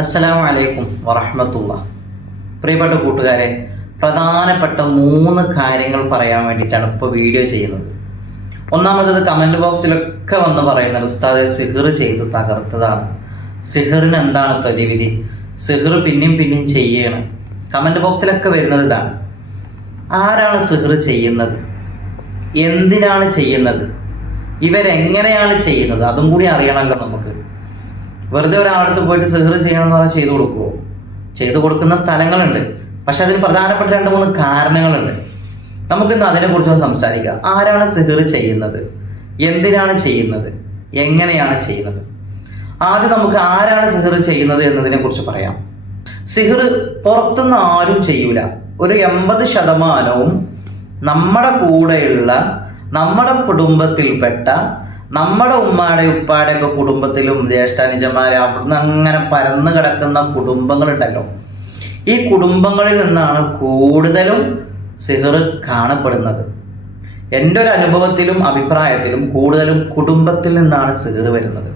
അസ്സലാമു വലൈക്കും വറഹമത്തുള്ള. പ്രിയപ്പെട്ട കൂട്ടുകാരെ പ്രധാനപ്പെട്ട മൂന്ന് കാര്യങ്ങൾ പറയാൻ വേണ്ടിയിട്ടാണ് ഇപ്പോൾ വീഡിയോ ചെയ്യുന്നത്. ഒന്നാമത്തത് കമന്റ് ബോക്സിലൊക്കെ വന്ന് പറയുന്നത് ഉസ്താദെ സിഹിർ ചെയ്ത് തകർത്തതാണ്. സിഹിറിന് എന്താണ് പ്രതിവിധി? സിഹിർ പിന്നെയും പിന്നെയും ചെയ്യാണ്. കമന്റ് ബോക്സിലൊക്കെ വരുന്നത് ഇതാണ് ആരാണ് സിഹിർ ചെയ്യുന്നത്? എന്തിനാണ് ചെയ്യുന്നത്? ഇവരെങ്ങനെയാണ് ചെയ്യുന്നത്? അതും കൂടി അറിയണമല്ലോ നമുക്ക്. വെറുതെ ഒരാളടുത്ത് പോയിട്ട് സെഹർ ചെയ്യണം എന്ന് പറഞ്ഞാൽ ചെയ്തു കൊടുക്കുമോ ചെയ്തു കൊടുക്കുന്ന സ്ഥലങ്ങളുണ്ട്. പക്ഷെ അതിന് പ്രധാനപ്പെട്ട രണ്ട് മൂന്ന് കാരണങ്ങളുണ്ട്. നമുക്കിന്ന് അതിനെക്കുറിച്ചൊന്ന് സംസാരിക്കാം. ആരാണ് സിഹർ ചെയ്യുന്നത്? എന്തിനാണ് ചെയ്യുന്നത്? എങ്ങനെയാണ് ചെയ്യുന്നത്? ആദ്യം നമുക്ക് ആരാണ് സിഹർ ചെയ്യുന്നത് എന്നതിനെ കുറിച്ച് പറയാം. സിഹർ പുറത്തുനിന്ന് ആരും ചെയ്യൂല. ഒരു എൺപത് ശതമാനവും നമ്മുടെ കൂടെയുള്ള നമ്മുടെ കുടുംബത്തിൽപ്പെട്ട നമ്മുടെ ഉമ്മാടെ ഉപ്പാടെ ഒക്കെ കുടുംബത്തിലും ജ്യേഷ്ഠാനുജന്മാരെ അവിടുന്ന് അങ്ങനെ പരന്നു കിടക്കുന്ന കുടുംബങ്ങളുണ്ടല്ലോ. ഈ കുടുംബങ്ങളിൽ നിന്നാണ് കൂടുതലും സിഹർ കാണപ്പെടുന്നത്. എന്റെ ഒരു അനുഭവത്തിലും അഭിപ്രായത്തിലും കൂടുതലും കുടുംബത്തിൽ നിന്നാണ് സിഹർ വരുന്നത്.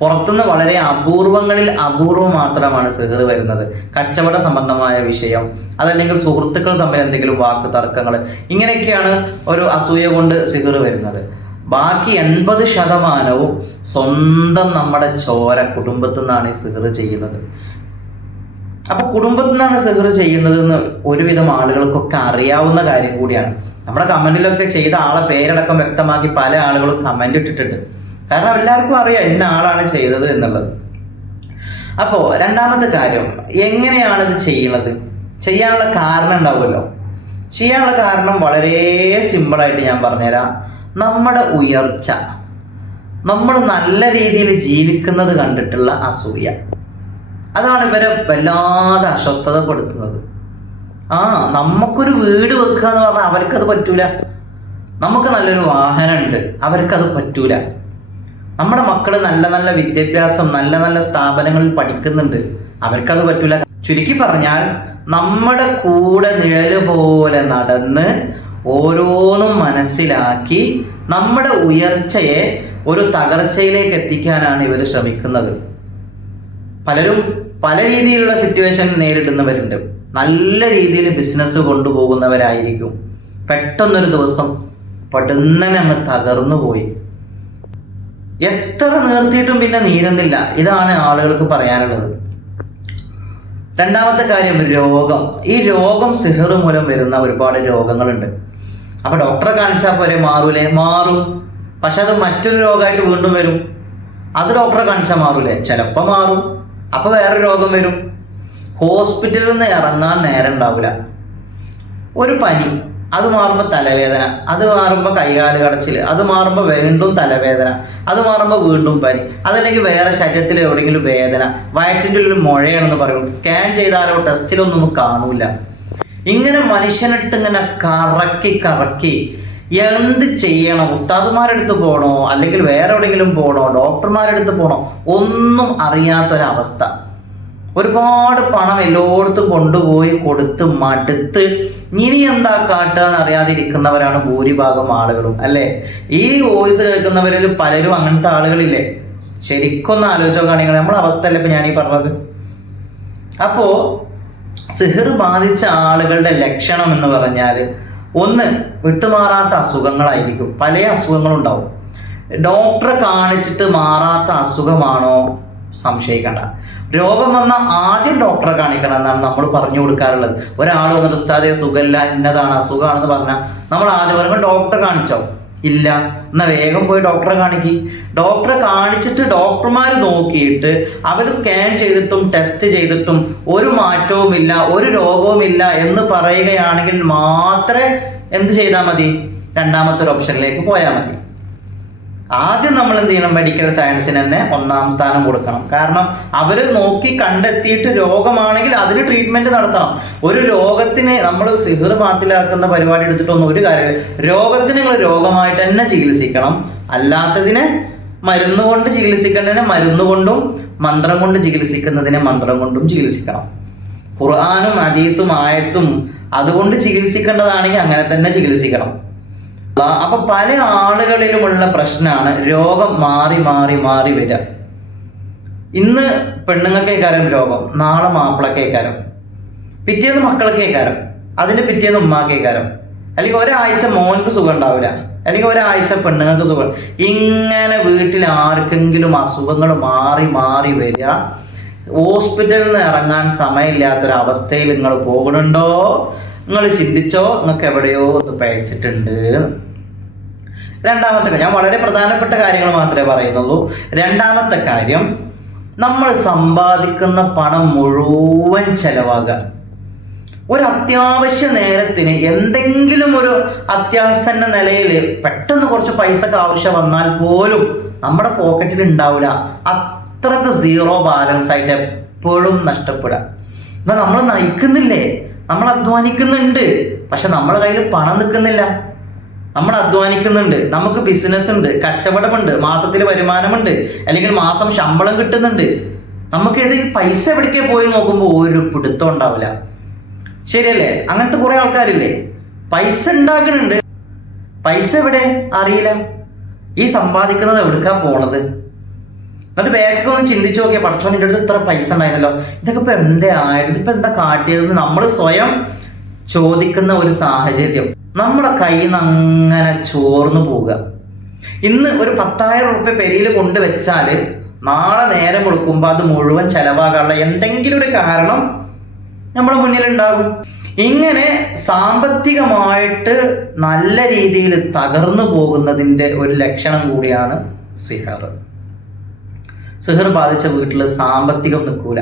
പുറത്തുനിന്ന് വളരെ അപൂർവങ്ങളിൽ അപൂർവം മാത്രമാണ് സിഹർ വരുന്നത്. കച്ചവട സംബന്ധമായ വിഷയം അതല്ലെങ്കിൽ സുഹൃത്തുക്കൾ തമ്മിൽ എന്തെങ്കിലും വാക്ക് തർക്കങ്ങൾ ഇങ്ങനെയൊക്കെയാണ് ഒരു അസൂയ കൊണ്ട് സിഹർ വരുന്നത്. ബാക്കി എൺപത് ശതമാനവും സ്വന്തം നമ്മുടെ ചോര കുടുംബത്തിൽ നിന്നാണ് ഈ സിഹർ ചെയ്യുന്നത്. അപ്പൊ കുടുംബത്തിൽ നിന്നാണ് സിഹർ ചെയ്യുന്നത് എന്ന് ഒരുവിധം ആളുകൾക്കൊക്കെ അറിയാവുന്ന കാര്യം കൂടിയാണ്. നമ്മുടെ കമന്റിലൊക്കെ ചെയ്ത ആളെ പേരടക്കം വ്യക്തമാക്കി പല ആളുകളും കമന്റ് ഇട്ടിട്ടുണ്ട്. കാരണം എല്ലാവർക്കും അറിയാം ഇന്ന ആളാണ് ചെയ്തത് എന്നുള്ളത്. അപ്പോൾ രണ്ടാമത്തെ കാര്യം എങ്ങനെയാണ് ഇത് ചെയ്യുന്നത് ചെയ്യാനുള്ള കാരണം ഉണ്ടാവുമല്ലോ. ചെയ്യാനുള്ള കാരണം വളരെ സിമ്പിളായിട്ട് ഞാൻ പറഞ്ഞുതരാം. നമ്മുടെ ഉയർച്ച. നമ്മൾ നല്ല രീതിയിൽ ജീവിക്കുന്നത് കണ്ടിട്ടുള്ള അസൂയ. അതാണ് ഇവരെ വല്ലാതെ അസ്വസ്ഥതപ്പെടുത്തുന്നത്. ആ നമുക്കൊരു വീട് വെക്കുക എന്ന് പറഞ്ഞാൽ അവർക്കത് പറ്റൂല. നമുക്ക് നല്ലൊരു വാഹനമുണ്ട് അവർക്കത് പറ്റൂല. നമ്മുടെ മക്കൾ നല്ല നല്ല വിദ്യാഭ്യാസം നല്ല നല്ല സ്ഥാപനങ്ങളിൽ പഠിക്കുന്നുണ്ട് അവർക്കത് പറ്റൂല. ചുരുക്കി പറഞ്ഞാൽ നമ്മുടെ കൂടെ നിഴൽ പോലെ നടന്ന് ഓരോന്നും മനസ്സിലാക്കി നമ്മുടെ ഉയർച്ചയെ ഒരു തകർച്ചയിലേക്ക് എത്തിക്കാനാണ് ഇവർ ശ്രമിക്കുന്നത്. പലരും പല രീതിയിലുള്ള സിറ്റുവേഷൻ നേരിടുന്നവരുണ്ട്. നല്ല രീതിയിൽ ബിസിനസ് കൊണ്ടുപോകുന്നവരായിരിക്കും. പെട്ടെന്നൊരു ദിവസം പടുന്നനെ അങ്ങ് തകർന്നു പോയി. എത്ര നിർത്തിയിട്ടും പിന്നെ നീരുന്നില്ല. ഇതാണ് ആളുകൾക്ക് പറയാനുള്ളത്. രണ്ടാമത്തെ കാര്യം രോഗം. ഈ രോഗം സിഹർ മൂലം വരുന്ന ഒരുപാട് രോഗങ്ങളുണ്ട്. അപ്പൊ ഡോക്ടറെ കാണിച്ചാൽ പോലെ മാറൂലേ? മാറും. പക്ഷെ അത് മറ്റൊരു രോഗമായിട്ട് വീണ്ടും വരും. അത് ഡോക്ടറെ കാണിച്ചാൽ മാറൂലേ? ചിലപ്പോൾ മാറും. അപ്പൊ വേറെ രോഗം വരും. ഹോസ്പിറ്റലിൽ നിന്ന് ഇറങ്ങാൻ നേരം ഉണ്ടാവില്ല ഒരു പനി. അത് മാറുമ്പോൾ തലവേദന അത് മാറുമ്പോൾ കൈകാൽ കടച്ചിൽ അത് മാറുമ്പോൾ വീണ്ടും തലവേദന അത് മാറുമ്പോൾ വീണ്ടും പനി അതല്ലെങ്കിൽ വേറെ ശരീരത്തിൽ എവിടെയെങ്കിലും വേദന വയറ്റിന്റെ ഉള്ളിൽ മുഴയാണെന്ന് പറയും. സ്കാൻ ചെയ്താലോ ടെസ്റ്റിലൊന്നും കാണൂല. ഇങ്ങനെ മനുഷ്യനടുത്ത് ഇങ്ങനെ കറക്കി കറക്കി എന്ത് ചെയ്യണം? ഉസ്താദുമാരെടുത്ത് പോകണോ അല്ലെങ്കിൽ വേറെ എവിടെയെങ്കിലും പോകണോ ഡോക്ടർമാരെടുത്ത് പോകണോ ഒന്നും അറിയാത്തൊരവസ്ഥ. ഒരുപാട് പണം എല്ലായിടത്തും കൊണ്ടുപോയി കൊടുത്ത് മടുത്ത് ഇനി എന്താ കാട്ടുക എന്നറിയാതിരിക്കുന്നവരാണ് ഭൂരിഭാഗം ആളുകളും അല്ലേ? ഈ വോയിസ് കേൾക്കുന്നവരിൽ പലരും അങ്ങനത്തെ ആളുകളില്ലേ? ശരിക്കൊന്ന് ആലോചിച്ച് നോക്കുകയാണെങ്കിൽ നമ്മളെ അവസ്ഥയല്ലേ ഇപ്പൊ ഞാനീ പറഞ്ഞത്? അപ്പോ സിഹർ ബാധിച്ച ആളുകളുടെ ലക്ഷണം എന്ന് പറഞ്ഞാൽ ഒന്ന് വിട്ടുമാറാത്ത അസുഖങ്ങളായിരിക്കും. പല അസുഖങ്ങളുണ്ടാവും. ഡോക്ടറെ കാണിച്ചിട്ട് മാറാത്ത അസുഖമാണോ? സംശയിക്കണ്ട. രോഗം വന്ന ആദ്യം ഡോക്ടറെ കാണിക്കണം എന്നാണ് നമ്മൾ പറഞ്ഞു കൊടുക്കാറുള്ളത്. ഒരാൾ വന്നിട്ട് ഉസ്താദെ സുഖമില്ല ഇന്നതാണ് അസുഖമാണെന്ന് പറഞ്ഞാൽ നമ്മൾ ആദ്യം പറയുമ്പോൾ ഡോക്ടറെ കാണിച്ചോ? ഇല്ല. എന്നാൽ വേഗം പോയി ഡോക്ടറെ കാണിക്കി. ഡോക്ടറെ കാണിച്ചിട്ട് ഡോക്ടർമാർ നോക്കിയിട്ട് അവർ സ്കാൻ ചെയ്തിട്ടും ടെസ്റ്റ് ചെയ്തിട്ടും ഒരു മാറ്റവുമില്ല ഒരു രോഗവുമില്ല എന്ന് പറയുകയാണെങ്കിൽ മാത്രമേ എന്ത് ചെയ്താൽ മതി? രണ്ടാമത്തെ ഒരു ഓപ്ഷനിലേക്ക് പോയാൽ മതി. ആദ്യം നമ്മൾ എന്ത് ചെയ്യണം? മെഡിക്കൽ സയൻസിന് തന്നെ ഒന്നാം സ്ഥാനം കൊടുക്കണം. കാരണം അവർ നോക്കി കണ്ടെത്തിയിട്ട് രോഗമാണെങ്കിൽ അതിന് ട്രീറ്റ്മെന്റ് നടത്തണം. ഒരു രോഗത്തിന് നമ്മൾ സിഹിർ മാത്തിലാക്കുന്ന പരിപാടി എടുത്തിട്ടൊന്നും ഒരു കാര്യമില്ല. രോഗത്തിന് നിങ്ങൾ രോഗമായിട്ട് തന്നെ ചികിത്സിക്കണം. അല്ലാത്തതിനെ മരുന്ന് കൊണ്ട് ചികിത്സിക്കേണ്ടതിനെ മരുന്ന് കൊണ്ടും മന്ത്രം കൊണ്ട് ചികിത്സിക്കുന്നതിനെ മന്ത്രം കൊണ്ടും ചികിത്സിക്കണം. ഖുർആാനും ഹദീസും ആയത്തും അതുകൊണ്ട് ചികിത്സിക്കേണ്ടതാണെങ്കിൽ അങ്ങനെ തന്നെ ചികിത്സിക്കണം. അപ്പൊ പല ആളുകളിലുമുള്ള പ്രശ്നമാണ് രോഗം മാറി മാറി മാറി വരിക. ഇന്ന് പെണ്ണുങ്ങൾക്കേക്കാരം രോഗം നാളെ മാപ്പിളക്കേക്കാരം പിറ്റേന്ന് മക്കൾക്കേക്കാരം അതിന് പിറ്റേന്ന് ഉമ്മാക്കേക്കാരം അല്ലെങ്കിൽ ഒരാഴ്ച മോൻക്ക് സുഖം ഉണ്ടാവില്ല അല്ലെങ്കിൽ ഒരാഴ്ച പെണ്ണുങ്ങൾക്ക് സുഖം. ഇങ്ങനെ വീട്ടിൽ ആർക്കെങ്കിലും അസുഖങ്ങൾ മാറി മാറി വരിക ഹോസ്പിറ്റലിൽ നിന്ന് ഇറങ്ങാൻ സമയമില്ലാത്തൊരവസ്ഥയിൽ നിങ്ങൾ പോകുന്നുണ്ടോ നിങ്ങൾ ചിന്തിച്ചോ? നിങ്ങൾക്ക് എവിടെയോ ഒന്ന് പഴച്ചിട്ടുണ്ട് രണ്ടാമത്തെ ഞാൻ വളരെ പ്രധാനപ്പെട്ട കാര്യങ്ങൾ മാത്രമേ പറയുന്നുള്ളൂ. രണ്ടാമത്തെ കാര്യം നമ്മൾ സമ്പാദിക്കുന്ന പണം മുഴുവൻ ചെലവാകുക. ഒരു അത്യാവശ്യ നേരത്തിന് എന്തെങ്കിലും ഒരു അത്യാസന്ന നിലയിൽ പെട്ടെന്ന് കുറച്ച് പൈസക്ക് ആവശ്യം വന്നാൽ പോലും നമ്മുടെ പോക്കറ്റിൽ ഉണ്ടാവില്ല. അത്രയ്ക്ക് സീറോ ബാലൻസ് ആയിട്ട് എപ്പോഴും നഷ്ടപ്പെടുക. എന്നാൽ നമ്മൾ നയിക്കുന്നില്ലേ? നമ്മൾ അധ്വാനിക്കുന്നുണ്ട്. പക്ഷെ നമ്മളെ കയ്യിൽ പണം നിൽക്കുന്നില്ല. നമ്മൾ അധ്വാനിക്കുന്നുണ്ട്. നമുക്ക് ബിസിനസ് ഉണ്ട്. കച്ചവടമുണ്ട്. മാസത്തിൽ വരുമാനമുണ്ട്. അല്ലെങ്കിൽ മാസം ശമ്പളം കിട്ടുന്നുണ്ട്. നമുക്ക് ഇത് പൈസ എവിടേക്ക് പോയി നോക്കുമ്പോൾ ഒരു പിടുത്തം ഉണ്ടാവില്ല. ശരിയല്ലേ? അങ്ങനത്തെ കുറെ ആൾക്കാരില്ലേ? പൈസ ഉണ്ടാക്കുന്നുണ്ട് പൈസ എവിടെ? അറിയില്ല. ഈ സമ്പാദിക്കുന്നത് എവിടേക്കാ പോണത്? എന്നിട്ട് ബാക്കൊക്കെ ഒന്ന് ചിന്തിച്ചു നോക്കിയാൽ പഠിച്ചോന്റെ അടുത്ത് ഇത്ര പൈസ ഉണ്ടായിരുന്നല്ലോ. ഇതൊക്കെ ഇപ്പൊ എന്താ ആയത് ഇതിപ്പോ എന്താ കാട്ടിയതെന്ന് നമ്മൾ സ്വയം ചോദിക്കുന്ന ഒരു സാഹചര്യം. നമ്മുടെ കയ്യിൽ നിന്ന് അങ്ങനെ ചോർന്നു പോവുക. ഇന്ന് ഒരു പത്തായിരം റുപ്യ പെരിയിൽ കൊണ്ടുവച്ചാൽ നാളെ നേരം കൊടുക്കുമ്പോൾ അത് മുഴുവൻ ചെലവാകാനുള്ള എന്തെങ്കിലും ഒരു കാരണം നമ്മുടെ മുന്നിൽ ഉണ്ടാകും ഇങ്ങനെ സാമ്പത്തികമായിട്ട് നല്ല രീതിയിൽ തകർന്നു പോകുന്നതിന്റെ ഒരു ലക്ഷണം കൂടിയാണ് സിഹർ. സിഹർ ബാധിച്ച വീട്ടിൽ സാമ്പത്തികം നിൽക്കൂല.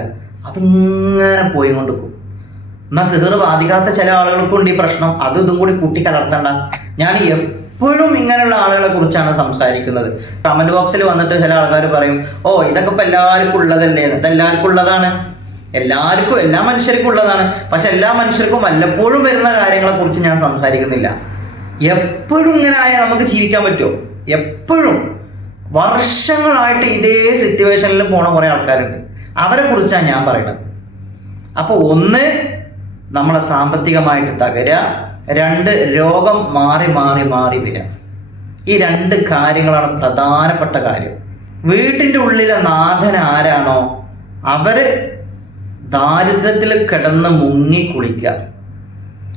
അതിങ്ങനെ പോയി കൊണ്ടിരിക്കും എന്നാൽ സിഹർ ബാധിക്കാത്ത ചില ആളുകൾക്കുണ്ട് ഈ പ്രശ്നം. അത് ഇതും കൂടി കൂട്ടി കലർത്തണ്ട. ഞാൻ എപ്പോഴും ഇങ്ങനെയുള്ള ആളുകളെ കുറിച്ചാണ് സംസാരിക്കുന്നത്. കമന്റ് ബോക്സിൽ വന്നിട്ട് ചില ആൾക്കാർ പറയും ഓ ഇതൊക്കെ ഇപ്പൊ എല്ലാവർക്കും ഉള്ളതല്ലേ? ഇത് എല്ലാവർക്കും ഉള്ളതാണ്. എല്ലാവർക്കും എല്ലാ മനുഷ്യർക്കും ഉള്ളതാണ്. പക്ഷെ എല്ലാ മനുഷ്യർക്കും വല്ലപ്പോഴും വരുന്ന കാര്യങ്ങളെ കുറിച്ച് ഞാൻ സംസാരിക്കുന്നില്ല. എപ്പോഴും ഇങ്ങനെ ആയാൽ നമുക്ക് ജീവിക്കാൻ പറ്റുമോ? എപ്പോഴും. വർഷങ്ങളായിട്ട് ഇതേ സിറ്റുവേഷനിൽ പോണ കുറേ ആൾക്കാരുണ്ട്. അവരെ കുറിച്ചാണ് ഞാൻ പറയുന്നത്. അപ്പോൾ ഒന്ന് നമ്മളെ സാമ്പത്തികമായിട്ട് തകരുക രണ്ട് രോഗം മാറി മാറി മാറി വരിക. ഈ രണ്ട് കാര്യങ്ങളാണ് പ്രധാനപ്പെട്ട കാര്യം. വീട്ടിന്റെ ഉള്ളിലെ നാഥൻ ആരാണോ അവർ ദാരിദ്ര്യത്തിൽ കിടന്ന് മുങ്ങി കുളിക്കുക.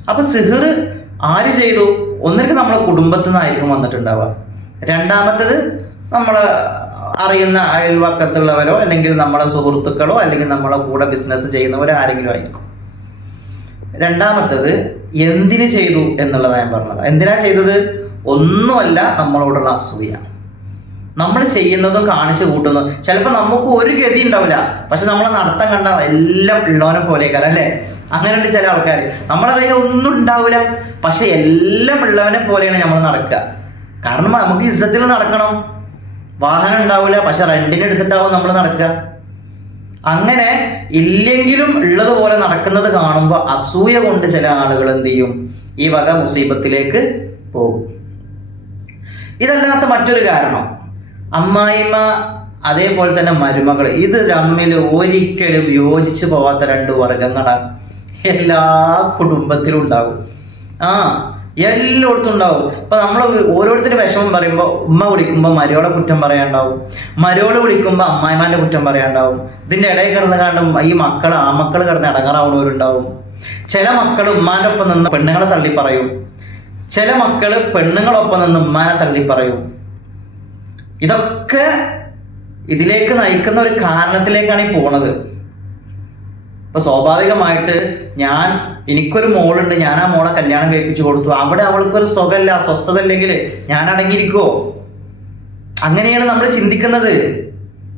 അപ്പോൾ സിഹർ ആര് ചെയ്തു? ഒന്നിക്ക് നമ്മളെ കുടുംബത്തിൽ നിന്നായിരിക്കും വന്നിട്ടുണ്ടാവുക. രണ്ടാമത്തേത് നമ്മളെ അറിയുന്ന അയൽവക്കത്തുള്ളവരോ അല്ലെങ്കിൽ നമ്മളെ സുഹൃത്തുക്കളോ അല്ലെങ്കിൽ നമ്മളെ കൂടെ ബിസിനസ് ചെയ്യുന്നവരോ ആരെങ്കിലും ആയിരിക്കും. രണ്ടാമത്തത് എന്തിനു ചെയ്തു എന്നുള്ളതാണ് ഞാൻ പറഞ്ഞത്. എന്തിനാ ചെയ്തത്? ഒന്നുമല്ല നമ്മളോടുള്ള അസൂയ. നമ്മൾ ചെയ്യുന്നതും കാണിച്ചു കൂട്ടുന്നതും. ചിലപ്പോൾ നമുക്ക് ഒരു ഗതി ഉണ്ടാവില്ല. പക്ഷെ നമ്മൾ നടത്തം കണ്ട എല്ലാം ഉള്ളവനെ പോലെയൊക്കെ അല്ലേ? അങ്ങനെയുണ്ട് ചില ആൾക്കാർ നമ്മുടെ കയ്യിൽ ഒന്നും ഉണ്ടാവില്ല. പക്ഷെ എല്ലാം ഉള്ളവനെ പോലെയാണ് നമ്മൾ നടക്കുക. കാരണം നമുക്ക് ഇസത്തിൽ നടക്കണം. വാഹനം ഉണ്ടാവില്ല. പക്ഷെ റെന്റിന് എടുത്തിട്ടാവും നമ്മൾ നടക്കുക. അങ്ങനെ ഇല്ലെങ്കിലും ഉള്ളതുപോലെ നടക്കുന്നത് കാണുമ്പോൾ അസൂയ കൊണ്ട് ചില ആളുകൾ എന്ത് ചെയ്യും? ഈ വക മുസീബത്തിലേക്ക് പോകും. ഇതല്ലാത്ത മറ്റൊരു കാരണം അമ്മായിമ്മ അതേപോലെ തന്നെ മരുമകൾ ഇത് തമ്മിൽ ഒരിക്കലും യോജിച്ചു പോവാത്ത രണ്ട് വർഗങ്ങളാണ് എല്ലാ കുടുംബത്തിലും ഉണ്ടാകും. ആ എല്ലായിടത്തും ഉണ്ടാവും. ഇപ്പൊ നമ്മൾ ഓരോരുത്തർ വിഷമം പറയുമ്പോൾ ഉമ്മ വിളിക്കുമ്പോൾ മരിയോളെ കുറ്റം പറയാണ്ടാവും. മരോൾ വിളിക്കുമ്പോൾ അമ്മായിമാന്റെ കുറ്റം പറയാണ്ടാവും. ഇതിന്റെ ഇടയിൽ കിടന്ന് കാണും ഈ മക്കൾ ആ മക്കൾ കിടന്ന് ഇടങ്ങാറാവുന്നവരുണ്ടാവും ചില മക്കൾ ഉമ്മാന്റെ ഒപ്പം നിന്ന് പെണ്ണുങ്ങളെ തള്ളി പറയും. ചില മക്കൾ പെണ്ണുങ്ങളൊപ്പം നിന്ന് ഉമ്മാനെ തള്ളി പറയും. ഇതൊക്കെ ഇതിലേക്ക് നയിക്കുന്ന ഒരു കാരണത്തിലേക്കാണ് ഈ പോണത്. ഇപ്പൊ സ്വാഭാവികമായിട്ട് ഞാൻ എനിക്കൊരു മോളുണ്ട് ഞാൻ ആ മോളെ കല്യാണം കഴിപ്പിച്ചു കൊടുത്തു. അവിടെ അവൾക്കൊരു സുഖമല്ല സ്വസ്ഥത ഇല്ലെങ്കിൽ ഞാൻ അടങ്ങിയിരിക്കുവോ? അങ്ങനെയാണ് നമ്മൾ ചിന്തിക്കുന്നത്.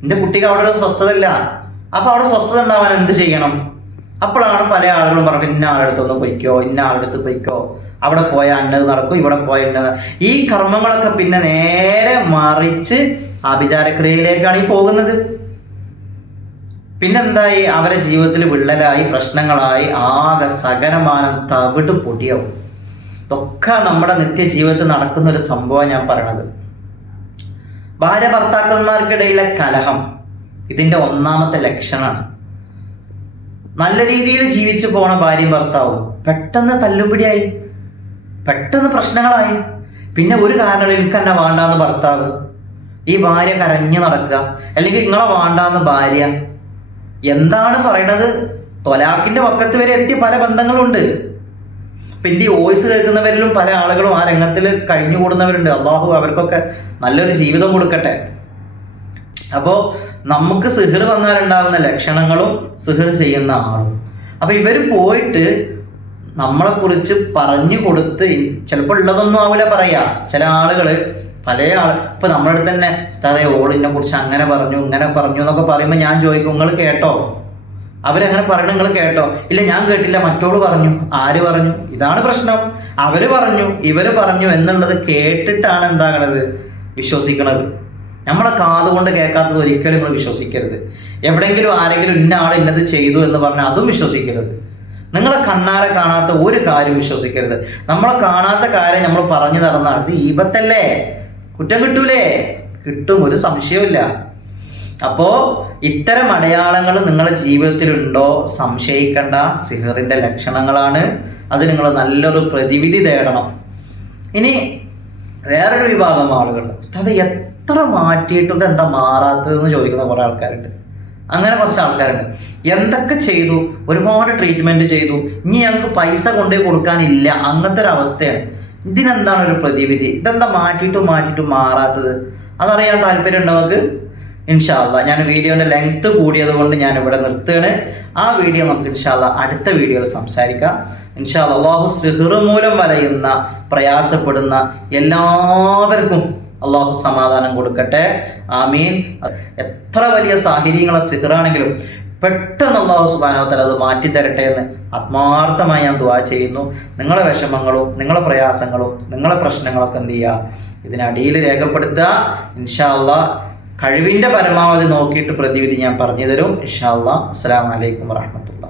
എന്റെ കുട്ടിക്ക് അവിടെ ഒരു സ്വസ്ഥത അല്ല അപ്പൊ അവിടെ സ്വസ്ഥത ഉണ്ടാവാൻ എന്ത് ചെയ്യണം? അപ്പോഴാണ് പല ആളുകളും പറഞ്ഞത് ഇന്ന ആളുടെ അടുത്തൊന്ന് പൊയ്ക്കോ ഇന്ന ആളുടെ അടുത്ത് പൊയ്ക്കോ. അവിടെ പോയാൽ അന്നത് നടക്കും ഇവിടെ പോയാൽ ഇന്നത് ഈ കർമ്മങ്ങളൊക്കെ പിന്നെ നേരെ മറിച്ച് ആഭിചാരക്രിയയിലേക്കാണ് ഈ പോകുന്നത്. പിന്നെന്തായി? അവരെ ജീവിതത്തിൽ വിള്ളലായി പ്രശ്നങ്ങളായി ആകെ സകലമാനം തവിട് പൊടിയാവും. ഇതൊക്കെ നമ്മുടെ നിത്യജീവിതത്തിൽ നടക്കുന്ന ഒരു സംഭവം ഞാൻ പറയണത്. ഭാര്യ ഭർത്താക്കന്മാർക്കിടയിലെ കലഹം ഇതിന്റെ ഒന്നാമത്തെ ലക്ഷണമാണ്. നല്ല രീതിയിൽ ജീവിച്ചു പോണ ഭാര്യയും ഭർത്താവും പെട്ടെന്ന് തല്ലുപിടിയായി പെട്ടെന്ന് പ്രശ്നങ്ങളായി. പിന്നെ ഒരു കാരണം എനിക്ക് എന്നെ വേണ്ടാന്ന് ഭർത്താവ്. ഈ ഭാര്യ കരഞ്ഞു നടക്കുക. അല്ലെങ്കിൽ നിങ്ങളെ വേണ്ടാന്ന് ഭാര്യ എന്താണ് പറയണത്? തൊലാക്കിന്റെ വക്കത്ത് വരെ എത്തിയ പല ബന്ധങ്ങളുണ്ട്. പിന്നെ ഈ വോയിസ് കേൾക്കുന്നവരിലും പല ആളുകളും ആ രംഗത്തിൽ കഴിഞ്ഞുകൂടുന്നവരുണ്ട് അള്ളാഹു അവർക്കൊക്കെ നല്ലൊരു ജീവിതം കൊടുക്കട്ടെ. അപ്പോൾ നമുക്ക് സിഹിർ വന്നാലുണ്ടാകുന്ന ലക്ഷണങ്ങളും സിഹിർ ചെയ്യുന്ന ആളും. അപ്പോൾ ഇവർ പോയിട്ട് നമ്മളെ കുറിച്ച് പറഞ്ഞു കൊടുത്ത് ചിലപ്പോൾ ഉള്ളതൊന്നും ആവില്ല പറയാ. ചില ആളുകൾ പല ആൾ ഇപ്പൊ നമ്മുടെ അടുത്ത് തന്നെ ഉസ്താദെ ഓളിനെ കുറിച്ച് അങ്ങനെ പറഞ്ഞു ഇങ്ങനെ പറഞ്ഞു എന്നൊക്കെ പറയുമ്പോൾ ഞാൻ ചോദിക്കും നിങ്ങൾ കേട്ടോ? അവരങ്ങനെ പറയണ നിങ്ങൾ കേട്ടോ? ഇല്ല ഞാൻ കേട്ടില്ല മറ്റോട് പറഞ്ഞു. ആര് പറഞ്ഞു? ഇതാണ് പ്രശ്നം. അവർ പറഞ്ഞു ഇവർ പറഞ്ഞു എന്നുള്ളത് കേട്ടിട്ടാണ് എന്താകണത്? വിശ്വസിക്കണത്. നമ്മളെ കാതുകൊണ്ട് കേൾക്കാത്തത് ഒരിക്കലും നിങ്ങൾ വിശ്വസിക്കരുത്. എവിടെയെങ്കിലും ആരെങ്കിലും ഇന്ന ആൾ ഇന്നത് ചെയ്തു എന്ന് പറഞ്ഞാൽ അതും വിശ്വസിക്കരുത്. നിങ്ങളെ കണ്ണാരെ കാണാത്ത ഒരു കാര്യം വിശ്വസിക്കരുത്. നമ്മളെ കാണാത്ത കാര്യം നമ്മൾ പറഞ്ഞു നടന്നാൽ ഇത് ഈപത്തല്ലേ? കുറ്റം കിട്ടൂലേ? കിട്ടും ഒരു സംശയവുമില്ല. അപ്പോ ഇത്തരം അടയാളങ്ങൾ നിങ്ങളുടെ ജീവിതത്തിലുണ്ടോ? സംശയിക്കേണ്ട. സിഹറിന്റെ ലക്ഷണങ്ങളാണ്. അത് നിങ്ങൾ നല്ലൊരു പ്രതിവിധി തേടണം. ഇനി വേറൊരു വിഭാഗം ആളുകൾ. അത് എത്ര മാറ്റിയിട്ടും ഇത് എന്താ മാറാത്തതെന്ന് ചോദിക്കുന്ന കുറേ ആൾക്കാരുണ്ട്. അങ്ങനെ കുറച്ച് ആൾക്കാരുണ്ട്. എന്തൊക്കെ ചെയ്തു? ഒരുപാട് ട്രീറ്റ്മെന്റ് ചെയ്തു. ഇനി ഞങ്ങൾക്ക് പൈസ കൊണ്ടുപോയി കൊടുക്കാനില്ല. അങ്ങനത്തെ ഒരു അവസ്ഥയാണ്. ഇതിനെന്താണ് ഒരു പ്രതിവിധി? ഇതെന്താ മാറ്റിയിട്ടും മാറ്റിയിട്ടും മാറാത്തത്? അതറിയാൻ താല്പര്യം ഉണ്ടോ ഇൻഷാല്ല ഞാൻ വീഡിയോന്റെ ലെങ്ത് കൂടിയത് കൊണ്ട് ഞാൻ ഇവിടെ നിർത്തുകയാണ്. ആ വീഡിയോ നമുക്ക് ഇൻഷാല്ല അടുത്ത വീഡിയോയിൽ സംസാരിക്കാം. ഇൻഷാല്ല അള്ളാഹു സിഹർ മൂലം വലയുന്ന പ്രയാസപ്പെടുന്ന എല്ലാവർക്കും അള്ളാഹു സമാധാനം കൊടുക്കട്ടെ. ആമീൻ. എത്ര വലിയ സാഹചര്യങ്ങളെ സിഹറാണെങ്കിലും. പെട്ടെന്ന് അള്ളാഹു സുബാനോത്തൽ അത് മാറ്റി തരട്ടെ എന്ന് ആത്മാർത്ഥമായി ഞാൻ ദുവാ ചെയ്യുന്നു. നിങ്ങളെ വിഷമങ്ങളും നിങ്ങളെ പ്രയാസങ്ങളും നിങ്ങളെ പ്രശ്നങ്ങളൊക്കെ എന്ത് ചെയ്യുക ഇതിനടിയിൽ രേഖപ്പെടുത്തുക. ഇൻഷാ കഴിവിന്റെ പരമാവധി നോക്കിയിട്ട് പ്രതിവിധി ഞാൻ പറഞ്ഞു തരും ഇൻഷാ അസ്സാം വലൈക്കും വാഹമത്തുള്ള